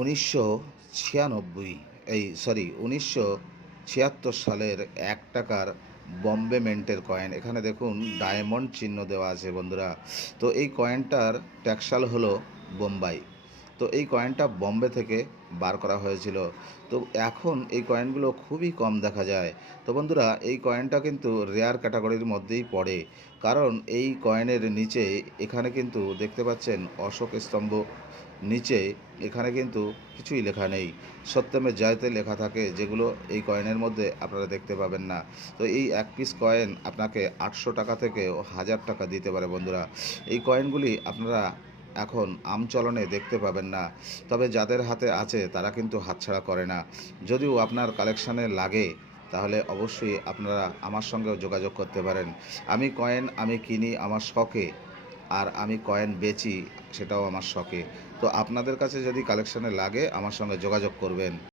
1996 1976 সালের 1 টাকার বম্বে মিন্টের কয়েন। এখানে দেখুন ডায়মন্ড চিহ্ন দেওয়া আছে বন্ধুরা। তো এই কয়েনটার ট্যাক্সাল হলো বোম্বাই। তো এই কয়েনটা বম্বে থেকে বার করা হয়েছিল। তো এখন এই কয়েনগুলো খুবই কম দেখা যায়। তো বন্ধুরা, এই কয়েনটা কিন্তু রেয়ার ক্যাটাগরির মধ্যেই পড়ে। কারণ এই কয়েনের নিচে এখানে কিন্তু দেখতে পাচ্ছেন অশোক স্তম্ভ, নিচে এখানে কিন্তু কিছুই লেখা নেই। সত্যমে জয়তে লেখা থাকে, যেগুলো এই কয়েনের মধ্যে আপনারা দেখতে পাবেন না। তো এই এক পিস কয়েন আপনাকে 800 টাকা থেকে 1000 টাকা দিতে পারে বন্ধুরা। এই কয়েনগুলি আপনারা এখন আমচলনে দেখতে পাবেন না। তবে যাদের হাতে আছে তারা কিন্তু হাতছাড়া করে না। যদিও আপনার কালেকশানে লাগে, তাহলে অবশ্যই আপনারা আমার সঙ্গেও যোগাযোগ করতে পারেন। আমি কিনি আমার শখে, আর আমি কয়েন বেচি সেটাও আমার শখে। তো আপনাদের কাছে যদি কালেকশানে লাগে আমার সঙ্গে যোগাযোগ করবেন।